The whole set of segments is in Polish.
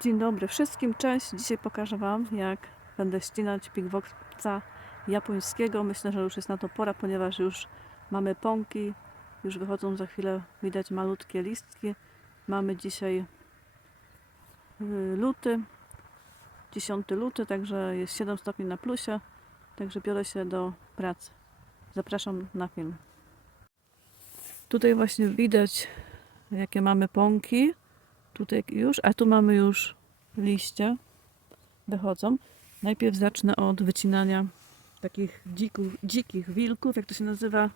Dzień dobry wszystkim, cześć. Dzisiaj pokażę Wam, jak będę ścinać pigwokca japońskiego. Myślę, że już jest na to pora, ponieważ już mamy pąki, już wychodzą za chwilę, widać malutkie listki. Mamy dzisiaj y, luty, 10 luty, także jest 7 stopni na plusie, także biorę się do pracy. Zapraszam na film. Tutaj właśnie widać, jakie mamy pąki tutaj już, a tu mamy już liście, wychodzą. Najpierw zacznę od wycinania takich dzików, dzikich wilków, jak to się nazywa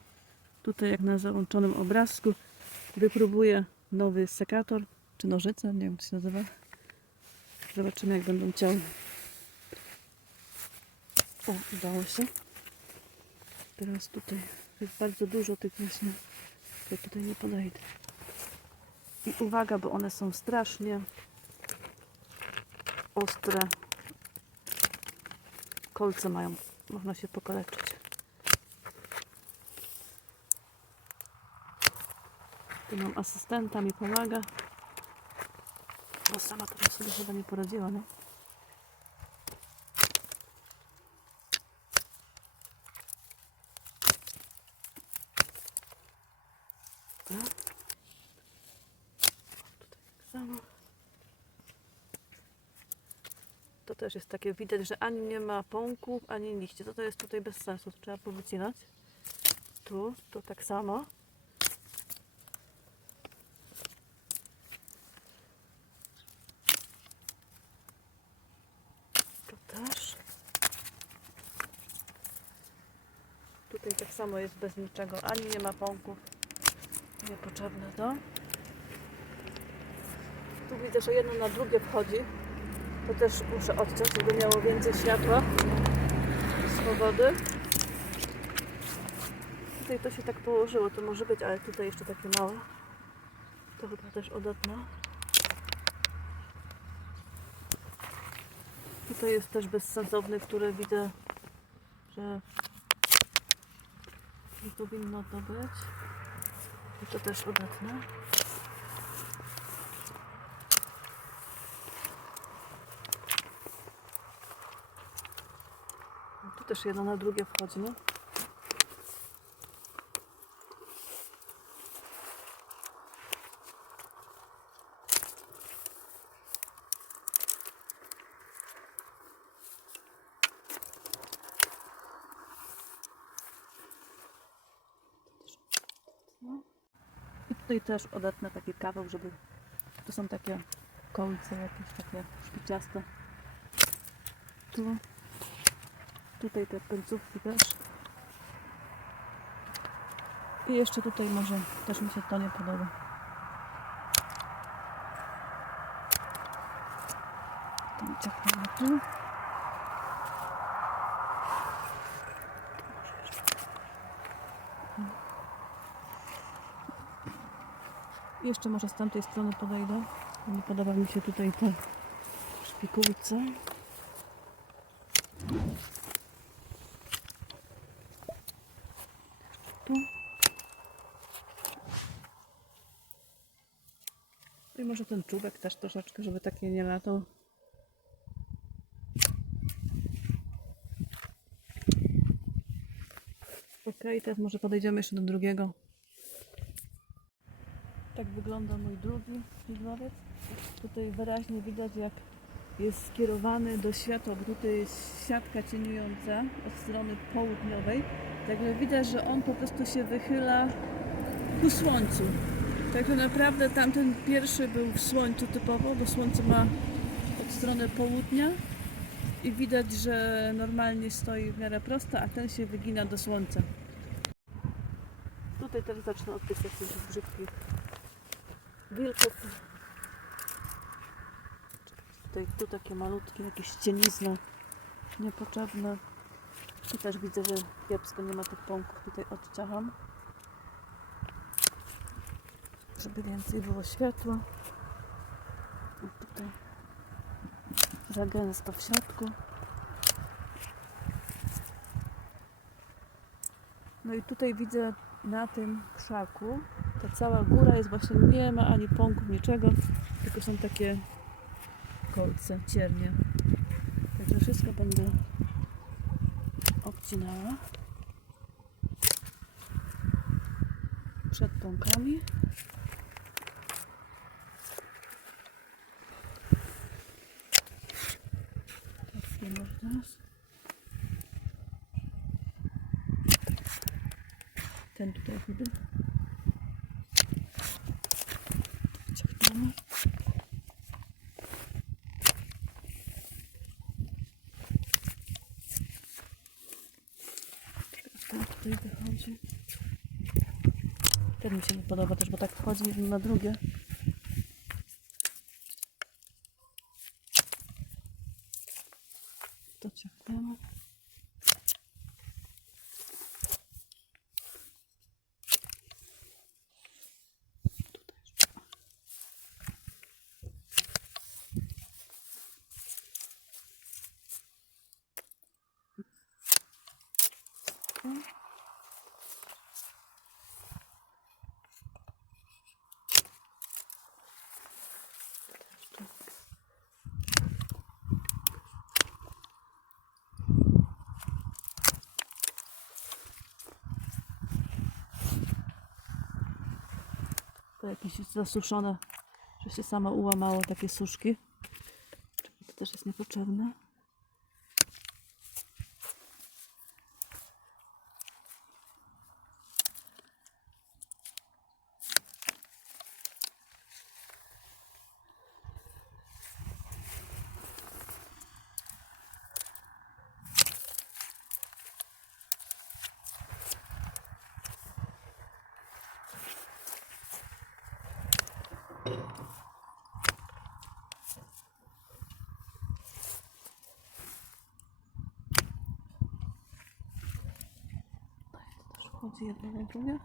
tutaj, jak na załączonym obrazku. Wypróbuję nowy sekator, czy nożyce, nie wiem, jak to się nazywa. Zobaczymy, jak będą ciały. O, udało się. Teraz tutaj jest bardzo dużo tych właśnie, ja tutaj nie podejdę. I uwaga, bo one są strasznie ostre. Kolce mają, można się pokaleczyć. Tu mam asystenta, mi pomaga. Bo sama bym sobie chyba nie poradziła, nie? Samo. To też jest takie, widać, że ani nie ma pąków, ani liści. To to jest tutaj bez sensu, to trzeba powycinać. Tu, tu tak samo. Tu też. Tutaj tak samo jest bez niczego, ani nie ma pąków. Niepotrzebne to. Tu widzę, że jedno na drugie wchodzi. To też muszę odciąć, żeby miało więcej światła. Swobody. Tutaj to się tak położyło, to może być, ale tutaj jeszcze takie małe. To chyba też odetnę. Tutaj jest też bezsensowny, który widzę, że nie powinno to być. I to też odetnę. Też jedno na drugie wchodzi, nie? I tutaj też odetnę taki kawał, żeby to są takie kolce jakieś takie szpiciaste. Tu Tutaj te końcówki też. I jeszcze tutaj może też mi się to nie podoba. Jeszcze może z tamtej strony podejdę. Nie podoba mi się tutaj te szpikulce. Tu. I może ten czubek też troszeczkę, żeby takie nie latał. Ok, teraz może podejdziemy jeszcze do drugiego. Tak wygląda mój drugi śmigłowiec. Tutaj wyraźnie widać jak jest skierowany do jest siatka cieniująca od strony południowej. Także widać, że on po prostu się wychyla ku słońcu. Także naprawdę tamten pierwszy był w słońcu typowo, bo słońce ma od strony południa i widać, że normalnie stoi w miarę prosto, a ten się wygina do słońca. Tutaj też zacznę od tych brzydkich wilków. Tutaj tu takie malutkie, jakieś cienizny niepotrzebne. I też widzę, że kiepsko nie ma tych pąków. Tutaj odciacham. Żeby więcej było światła. I tutaj za gęsto w środku. No i tutaj widzę na tym krzaku, ta cała góra jest właśnie, nie ma ani pąków, niczego, tylko są takie kolce, ciernie. Także wszystko będę obcinała przed pąkami. Tak, nie. Ten tutaj chudy. Ciągniemy. Ten tutaj wychodzi. Ten mi się nie podoba też, bo tak wchodzi na drugie. To ciągniemy. Tutaj Jakieś zasuszone, że się samo ułamało takie suszki. To też jest niepotrzebne. Wchodzi jedno na drugie.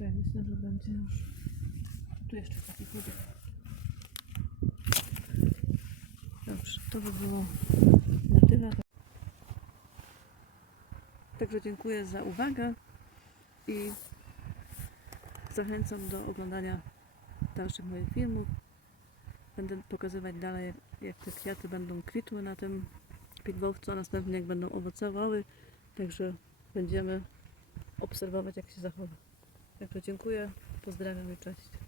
Ja myślę, że będzie już. Tu jeszcze taki chudy. Dobrze, to by było na tyle. Także dziękuję za uwagę i zachęcam do oglądania dalszych moich filmów. Będę pokazywać dalej, jak, te kwiaty będą kwitły na tym pigwowcu, a następnie jak będą owocowały. Także będziemy obserwować, jak się zachowa. Także dziękuję, pozdrawiam i cześć.